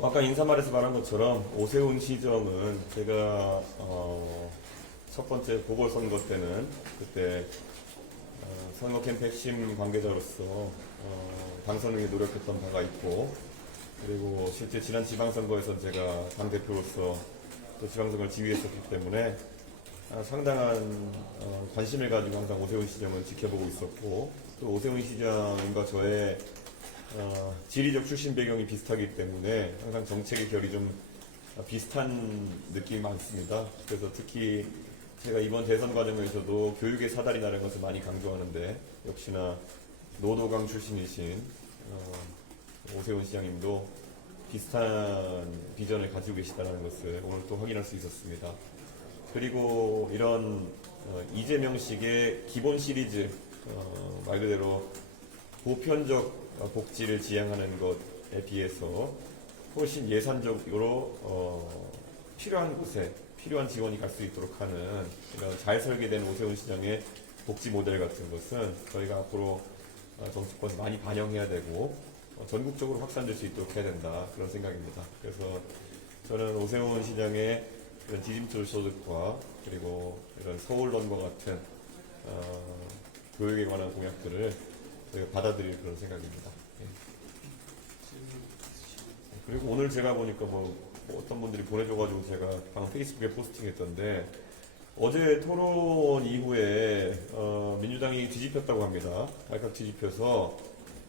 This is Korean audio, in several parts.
아까 인사말에서 말한 것처럼 오세훈 시정은 제가 첫 번째 보궐선거 때는 그때 선거 캠프 핵심 관계자로서 당선을 위해 노력했던 바가 있고, 그리고 실제 지난 지방선거에서 제가 당대표로서 또 지방선거를 지휘했었기 때문에 상당한 관심을 가지고 항상 오세훈 시장을 지켜보고 있었고, 또 오세훈 시장과 저의 지리적 출신 배경이 비슷하기 때문에 항상 정책의 결이 좀 비슷한 느낌이 많습니다. 그래서 특히 제가 이번 대선 과정에서도 교육의 사다리 나라는 것을 많이 강조하는데, 역시나 노도강 출신이신 오세훈 시장님도 비슷한 비전을 가지고 계시다는 것을 오늘 또 확인할 수 있었습니다. 그리고 이런 이재명식의 기본 시리즈, 말 그대로 보편적 복지를 지향하는 것에 비해서 훨씬 예산적으로 필요한 곳에 필요한 지원이 갈 수 있도록 하는 이런 잘 설계된 오세훈 시장의 복지 모델 같은 것은 저희가 앞으로 정치권에서 많이 반영해야 되고 전국적으로 확산될 수 있도록 해야 된다, 그런 생각입니다. 그래서 저는 오세훈 시장의 이런 디지털 소득과 그리고 이런 서울론과 같은 교육에 관한 공약들을 저희가 받아들일 그런 생각입니다. 예. 그리고 오늘 제가 보니까 뭐 어떤 분들이 보내줘가지고 제가 방금 페이스북에 포스팅했던데, 어제 토론 이후에 민주당이 뒤집혔다고 합니다. 발칵 뒤집혀서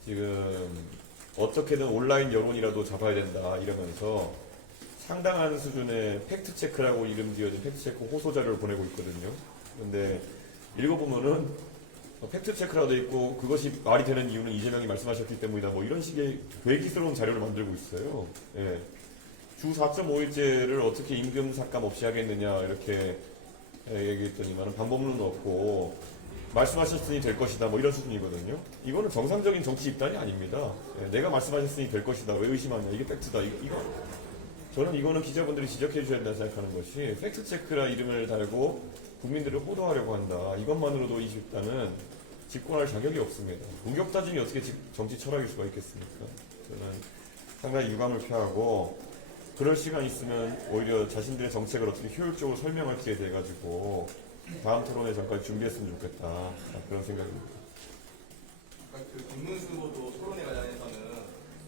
지금 어떻게든 온라인 여론이라도 잡아야 된다 이러면서 상당한 수준의 팩트체크라고 이름 지어진 팩트체크 호소 자료를 보내고 있거든요. 근데 읽어보면은 팩트체크라도 있고 그것이 말이 되는 이유는 이재명이 말씀하셨기 때문이다, 뭐 이런 식의 괴기스러운 자료를 만들고 있어요. 예. 주 4.5일제를 어떻게 임금 삭감 없이 하겠느냐 이렇게 얘기했더니만 방법론은 없고 말씀하셨으니 될 것이다, 뭐 이런 수준이거든요. 이거는 정상적인 정치 입단이 아닙니다. 예. 내가 말씀하셨으니 될 것이다, 왜 의심하냐, 이게 팩트다, 이거 저는 이거는 기자분들이 지적해 주셔야 된다 생각하는 것이, 팩트체크라 이름을 달고 국민들을 호도하려고 한다, 이것만으로도 이 집단은 집권할 자격이 없습니다. 공격 따짐이 어떻게 정치 철학일 수가 있겠습니까? 저는 상당히 유감을 표하고, 그럴 시간 있으면 오히려 자신들의 정책을 어떻게 효율적으로 설명할지에 대해 가지고 다음 토론회 전까지 준비했으면 좋겠다, 그런 생각입니다. 그 김문수 후보도 토론회 관련해서는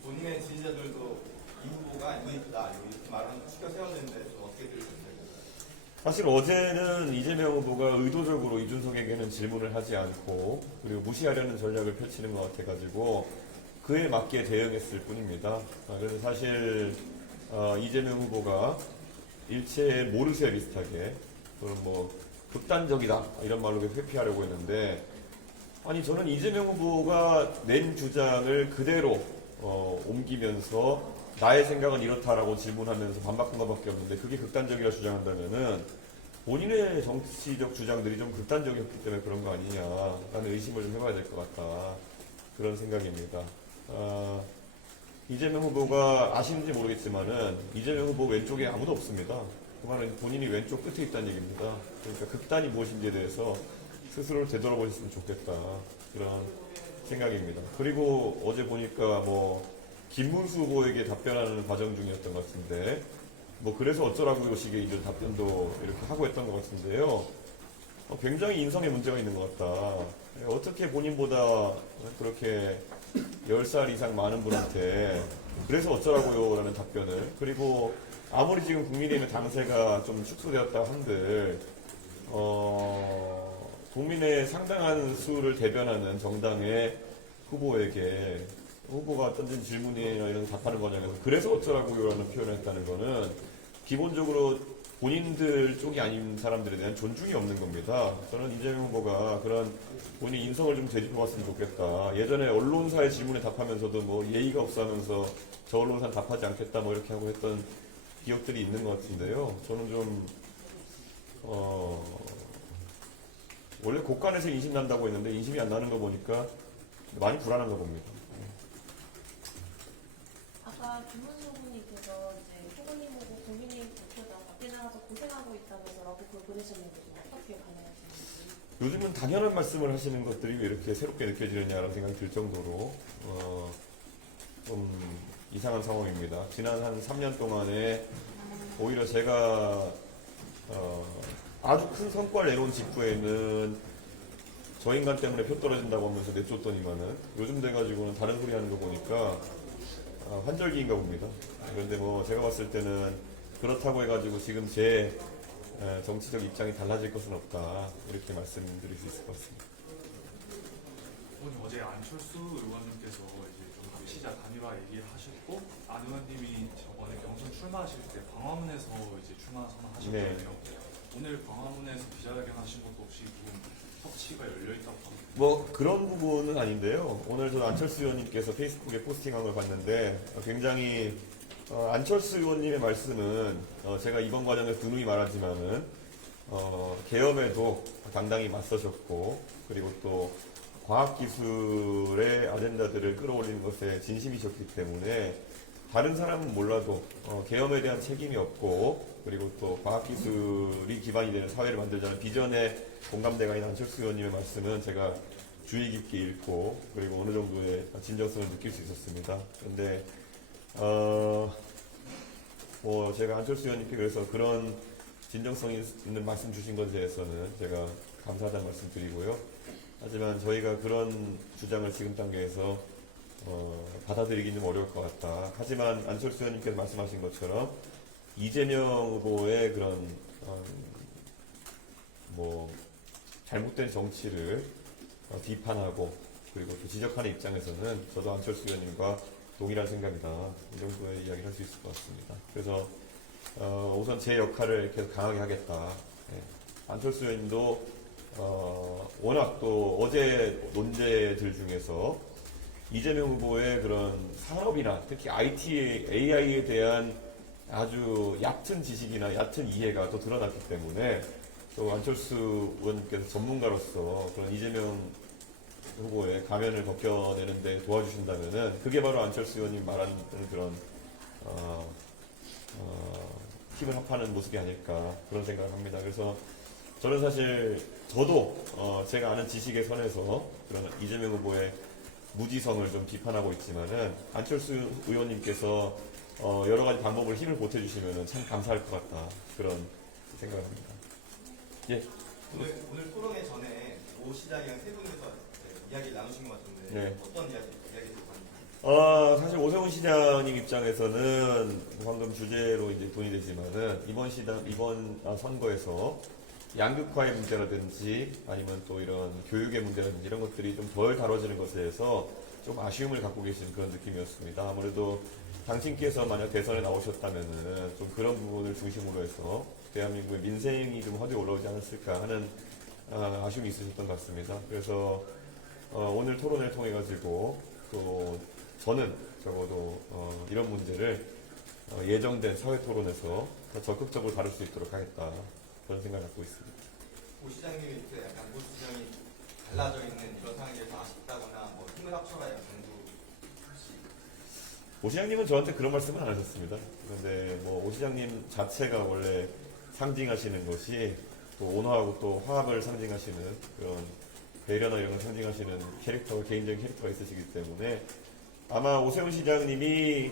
본인의 지지자들도 이 후보가 인물이다 이렇게 말하는 추가 세웠는데 어떻게 들으셨어요? 사실 어제는 이재명 후보가 의도적으로 이준석에게는 질문을 하지 않고 그리고 무시하려는 전략을 펼치는 것 같아가지고 그에 맞게 대응했을 뿐입니다. 그래서 사실 이재명 후보가 일체 모르쇠 비슷하게 그런 뭐 극단적이다 이런 말로 회피하려고 했는데, 아니 저는 이재명 후보가 낸 주장을 그대로 옮기면서 나의 생각은 이렇다라고 질문하면서 반박한 것밖에 없는데, 그게 극단적이라 주장한다면은 본인의 정치적 주장들이 좀 극단적이었기 때문에 그런 거 아니냐라는 의심을 좀 해봐야 될 것 같다, 그런 생각입니다. 이재명 후보가 아시는지 모르겠지만은 이재명 후보 왼쪽에 아무도 없습니다. 그 말은 본인이 왼쪽 끝에 있다는 얘기입니다. 그러니까 극단이 무엇인지에 대해서 스스로를 되돌아보셨으면 좋겠다, 그런 생각입니다. 그리고 어제 보니까 뭐 김문수 후보에게 답변하는 과정 중이었던 것 같은데, 뭐 그래서 어쩌라고요 식의 이런 답변도 이렇게 하고 했던 것 같은데요. 굉장히 인성에 문제가 있는 것 같다. 어떻게 본인보다 그렇게 10살 이상 많은 분한테 그래서 어쩌라고요 라는 답변을, 그리고 아무리 지금 국민의힘의 당세가 좀 축소되었다 한들 국민의 상당한 수를 대변하는 정당의 후보에게 후보가 던진 질문이나 이런 답하는 거냐면서 그래서 어쩌라고요 라는 표현을 했다는 거는 기본적으로 본인들 쪽이 아닌 사람들에 대한 존중이 없는 겁니다. 저는 이재명 후보가 그런 본인 인성을 좀 되짚어봤으면 좋겠다. 예전에 언론사의 질문에 답하면서도 뭐 예의가 없어 하면서 저 언론사는 답하지 않겠다 뭐 이렇게 하고 했던 기억들이 있는 것 같은데요. 저는 좀 원래 곳간에서 인심 난다고 했는데 인심이 안 나는 거 보니까 많이 불안한가 봅니다. 아까 김문수 후보님께서 이제 후보님하고 국민의힘 대표가 밖에 나가서 고생하고 있다면서라고 그걸 보내셨는데 좀 어떻게 반응하시는지. 요즘은 당연한 말씀을 하시는 것들이 왜 이렇게 새롭게 느껴지느냐라는 생각이 들 정도로 좀 이상한 상황입니다. 지난 한 3년 동안에 오히려 제가 아주 큰 성과를 내놓은 직후에는 저 인간 때문에 표 떨어진다고 하면서 내쫓더니만은 요즘 돼가지고는 다른 소리 하는 거 보니까 환절기인가 봅니다. 그런데 뭐 제가 봤을 때는 그렇다고 해가지고 지금 제 정치적 입장이 달라질 것은 없다, 이렇게 말씀드릴 수 있을 것 같습니다. 오늘 어제 안철수 의원님께서 이제 좀 시자 단일화 얘기를 하셨고, 안 의원님이 저번에 경선 출마하실 때 광화문에서 이제 출마 선언하셨잖아요. 네. 오늘 광화문에서 기자회견 하신 것도 혹시 지금 혁치가 열려 있다고 합니다. 뭐 그런 부분은 아닌데요. 오늘 저 안철수 의원님께서 페이스북에 포스팅한 걸 봤는데 굉장히 안철수 의원님의 말씀은 제가 이번 과정에서 누누이 말하지만은 계엄에도 당당히 맞서셨고, 그리고 또 과학기술의 아젠다들을 끌어올리는 것에 진심이셨기 때문에 다른 사람은 몰라도 계엄에 대한 책임이 없고, 그리고 또 과학기술이 기반이 되는 사회를 만들자는 비전에 공감대가 있는 안철수 의원님의 말씀은 제가 주의 깊게 읽고, 그리고 어느 정도의 진정성을 느낄 수 있었습니다. 그런데 뭐 제가 안철수 의원님께 그래서 그런 진정성 있는 말씀 주신 것에 대해서는 제가 감사하다는 말씀 드리고요. 하지만 저희가 그런 주장을 지금 단계에서 받아들이기는 좀 어려울 것 같다. 하지만 안철수 의원님께서 말씀하신 것처럼 이재명 후보의 그런 뭐 잘못된 정치를 비판하고, 그리고 또 지적하는 입장에서는 저도 안철수 의원님과 동일한 생각이다, 이 정도의 이야기를 할 수 있을 것 같습니다. 그래서 우선 제 역할을 계속 강하게 하겠다. 예. 안철수 의원님도 워낙 또 어제 논제들 중에서 이재명 후보의 그런 산업이나 특히 IT, AI에 대한 아주 얕은 지식이나 얕은 이해가 또 드러났기 때문에 또 안철수 의원님께서 전문가로서 그런 이재명 후보의 가면을 벗겨내는데 도와주신다면은 그게 바로 안철수 의원님 말하는 그런 힘을 합하는 모습이 아닐까, 그런 생각을 합니다. 그래서 저는 사실 저도 제가 아는 지식의 선에서 그런 이재명 후보의 무지성을 좀 비판하고 있지만은 안철수 의원님께서 여러 가지 방법을 힘을 보태주시면은 참 감사할 것 같다, 그런 생각을 합니다. 예. 오늘 토론회 전에 오 시장이랑 세 분에서 이야기를 나누신 것 같은데 네. 어떤 이야기를 나누셨나요? 사실 오세훈 시장님 입장에서는 방금 주제로 이제 논의되지만은 이번 선거에서 양극화의 문제라든지 아니면 또 이런 교육의 문제라든지 이런 것들이 좀 덜 다뤄지는 것에 대해서 좀 아쉬움을 갖고 계신 그런 느낌이었습니다. 아무래도 당신께서 만약 대선에 나오셨다면은 좀 그런 부분을 중심으로 해서 대한민국의 민생이 좀 화두에 올라오지 않았을까 하는 아쉬움이 있으셨던 것 같습니다. 그래서 오늘 토론을 통해 가지고 또 저는 적어도 이런 문제를 예정된 사회 토론에서 더 적극적으로 다룰 수 있도록 하겠다, 그런 생각을 갖고 있습니다. 오 시장님이 이렇게 약간 오 시장이 달라져 있는 이런 상황에 대해서 아쉽다거나 뭐 힘을 합쳐라 이런 정도 혹시 오 시장님은 저한테 그런 말씀은 안 하셨습니다. 그런데 뭐 오 시장님 자체가 원래 상징하시는 것이 또 온화하고 또 화합을 상징하시는 그런 배려나 이런 걸 상징하시는 개인적인 캐릭터가 있으시기 때문에 아마 오세훈 시장님이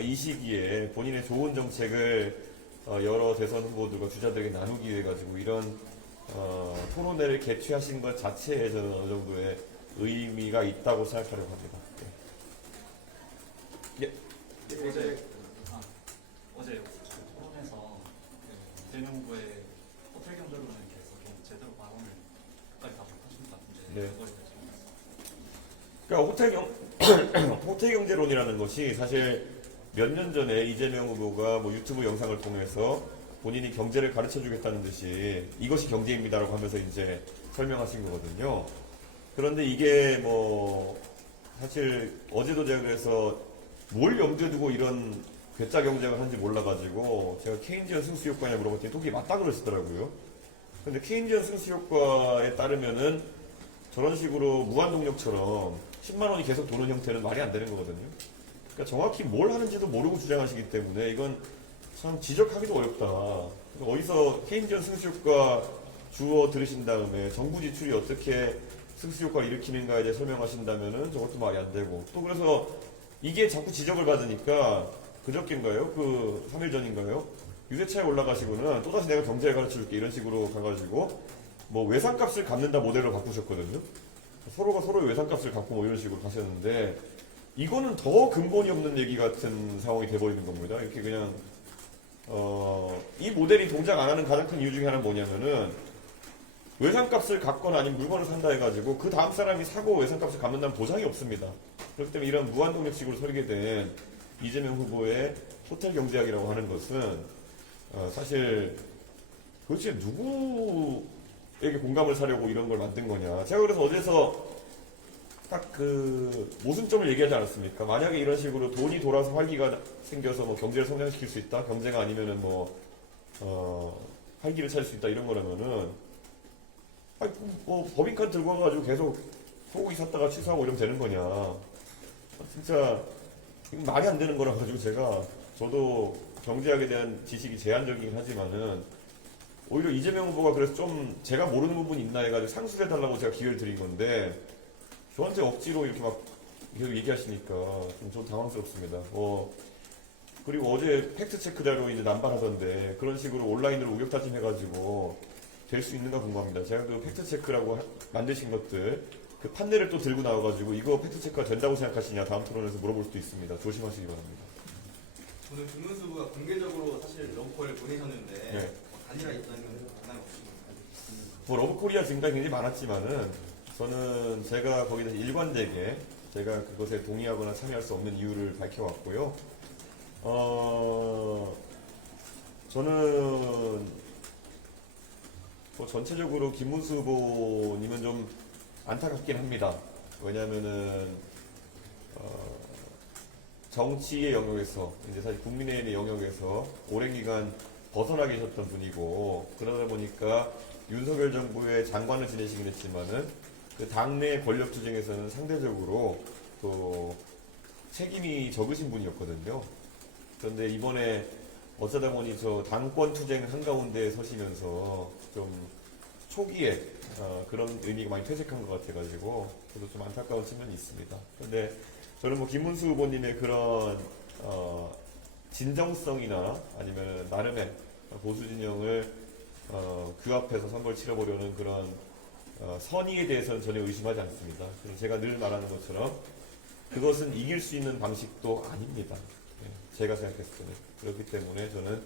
이 시기에 본인의 좋은 정책을 여러 대선 후보들과 주자들에게 나누기 위해 가지고 이런 토론회를 개최하신 것 자체에 저는 어느 정도의 의미가 있다고 생각하려고 합니다. 예. 어제 토론에서 이재명 후보의 호텔 경제론에 대해서 좀 제대로 발언을 끝까지 다 못하신 것 같은데 네. 그거에 대해서 그러니까 호텔 경제론이라는 것이 사실 몇 년 전에 이재명 후보가 뭐 유튜브 영상을 통해서 본인이 경제를 가르쳐 주겠다는 듯이 이것이 경제입니다라고 하면서 이제 설명하신 거거든요. 그런데 이게 뭐 사실 어제도 제가 그래서 뭘 염두에 두고 이런 괴짜 경쟁을 하는지 몰라가지고 제가 케인지언 승수 효과냐 물어봤더니 또 그게 맞다 그러시더라고요. 근데 케인지언 승수 효과에 따르면은 저런 식으로 무한동력처럼 10만 원이 계속 도는 형태는 말이 안 되는 거거든요. 그러니까 정확히 뭘 하는지도 모르고 주장하시기 때문에 이건 참 지적하기도 어렵다. 어디서 케인지언 승수 효과 주어 들으신 다음에 정부 지출이 어떻게 승수 효과를 일으키는가에 대해 설명하신다면은 저것도 말이 안 되고, 또 그래서 이게 자꾸 지적을 받으니까 그저께인가요? 그 3일 전인가요? 유세차에 올라가시고는 또다시 내가 경제를 가르쳐줄게 이런 식으로 가가지고 뭐 외상값을 갚는다 모델로 바꾸셨거든요. 서로가 서로의 외상값을 갚고 뭐 이런 식으로 가셨는데 이거는 더 근본이 없는 얘기 같은 상황이 돼버리는 겁니다. 이렇게 그냥 이 모델이 동작 안 하는 가장 큰 이유 중에 하나는 뭐냐면은 외상값을 갚거나 아니면 물건을 산다 해가지고 그 다음 사람이 사고 외상값을 갚는다는 보장이 없습니다. 그렇기 때문에 이런 무한동력식으로 설계된 이재명 후보의 호텔 경제학이라고 하는 것은 사실 도대체 누구에게 공감을 사려고 이런 걸 만든 거냐. 제가 그래서 어제서 딱 그 모순점을 얘기하지 않았습니까? 만약에 이런 식으로 돈이 돌아서 활기가 생겨서 뭐 경제를 성장시킬 수 있다, 경제가 아니면은 활기를 찾을 수 있다 이런 거라면은 아니 뭐 법인카드 들고 와가지고 계속 소고기 샀다가 취소하고 이러면 되는 거냐? 진짜 이건 말이 안 되는 거라 가지고 저도 경제학에 대한 지식이 제한적이긴 하지만은 오히려 이재명 후보가 그래서 좀 제가 모르는 부분이 있나 해가지고 상수해 달라고 제가 기회를 드린 건데 저한테 억지로 이렇게 막 계속 얘기하시니까 좀 당황스럽습니다. 그리고 어제 팩트체크 자료 이제 남발하던데 그런 식으로 온라인으로 우격다짐 해가지고 될 수 있는가 궁금합니다. 제가 그 팩트체크라고 만드신 것들 그 판넬을 또 들고 나와가지고 이거 팩트체크가 된다고 생각하시냐 다음 토론에서 물어볼 수도 있습니다. 조심하시기 바랍니다. 오늘 김문수 후보가 공개적으로 사실 러브콜을 보내셨는데 네. 단일화 입장은 장난 없으신가요? 뭐 러브코리아 증가가 굉장히 많았지만은 저는 제가 거기다 일관되게 제가 그것에 동의하거나 참여할 수 없는 이유를 밝혀왔고요. 저는 뭐 전체적으로 김문수 후보님은 좀 안타깝긴 합니다. 왜냐하면은 정치의 영역에서 이제 사실 국민의힘의 영역에서 오랜 기간 벗어나 계셨던 분이고 그러다 보니까 윤석열 정부의 장관을 지내시긴 했지만은 그 당내 권력 투쟁에서는 상대적으로 또 책임이 적으신 분이었거든요. 그런데 이번에 어쩌다 보니 저 당권 투쟁 한가운데 서시면서 좀 초기에 그런 의미가 많이 퇴색한 것 같아가지고 저도 좀 안타까운 측면이 있습니다. 그런데 저는 뭐 김문수 후보님의 그런 진정성이나 아니면 나름의 보수 진영을 그 앞에서 선거를 치러보려는 그런 선의에 대해서는 전혀 의심하지 않습니다. 그래서 제가 늘 말하는 것처럼 그것은 이길 수 있는 방식도 아닙니다. 제가 생각했을 때는. 그렇기 때문에 저는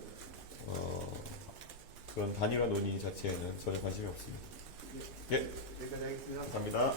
그런 단일화 논의 자체에는 전혀 관심이 없습니다. 예, 여기까지 하겠습니다. 감사합니다.